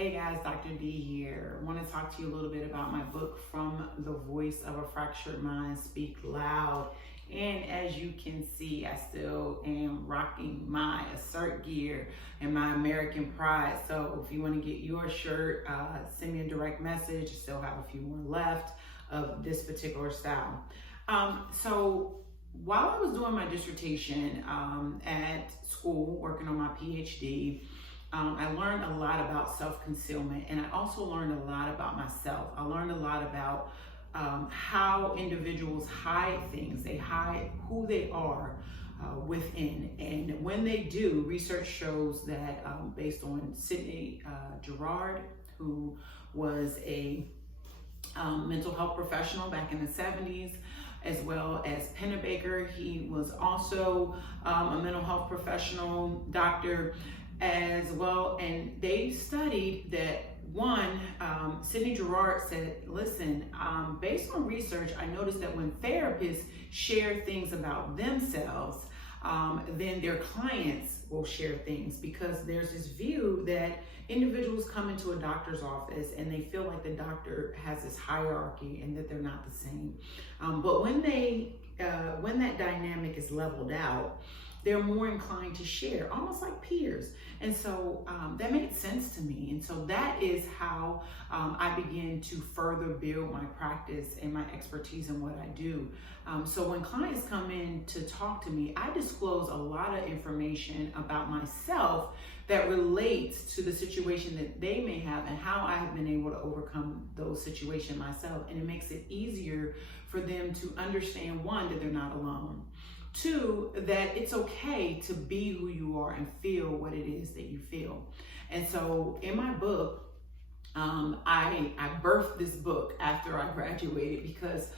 Hey guys, Dr. D here. I want to talk to you a little bit about my book, From the Voice of a Fractured Mind, Speak Loud. And as you can see, I still am rocking my assert gear and my American pride. So if you want to get your shirt, send me a direct message. I still have a few more left of this particular style. So while I was doing my dissertation at school, working on my PhD, I learned a lot about self-concealment, and I also learned a lot about myself. I learned a lot about how individuals hide things. They hide who they are within. And when they do, research shows that based on Sidney Girard, who was a mental health professional back in the 70s, as well as Pennebaker. He was also a mental health professional, doctor as well. And they studied that Sidney Girard said, listen, based on research, I noticed that when therapists share things about themselves, then their clients will share things, because there's this view that individuals come into a doctor's office and they feel like the doctor has this hierarchy and that they're not the same. But when that dynamic is leveled out, they're more inclined to share, almost like peers. And so that made sense to me. And so that is how I began to further build my practice and my expertise in what I do. So when clients come in to talk to me, I disclose a lot of information about myself that relates to the situation that they may have and how I have been able to overcome those situations myself. And it makes it easier for them to understand, one, that they're not alone. Two, that it's okay to be who you are and feel what it is that you feel. And so in my book, I birthed this book after I graduated, because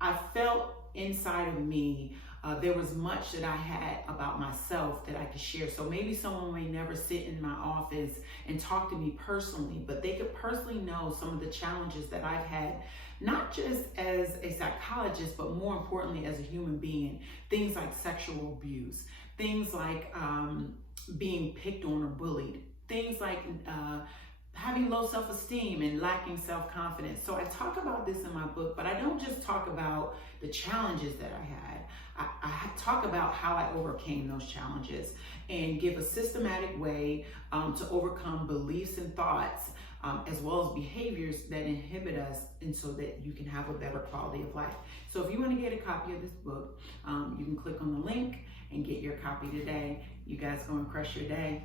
I felt inside of me there was much that I had about myself that I could share. So maybe someone may never sit in my office and talk to me personally, but they could personally know some of the challenges that I've had, not just as a psychologist, but more importantly as a human being. Things like sexual abuse, things like being picked on or bullied, things like having low self-esteem and lacking self-confidence. So I talk about this in my book, but I don't just talk about the challenges that I had. I talk about how I overcame those challenges and give a systematic way to overcome beliefs and thoughts, as well as behaviors that inhibit us, and so that you can have a better quality of life. So if you want to get a copy of this book, you can click on the link and get your copy today. You guys go and crush your day.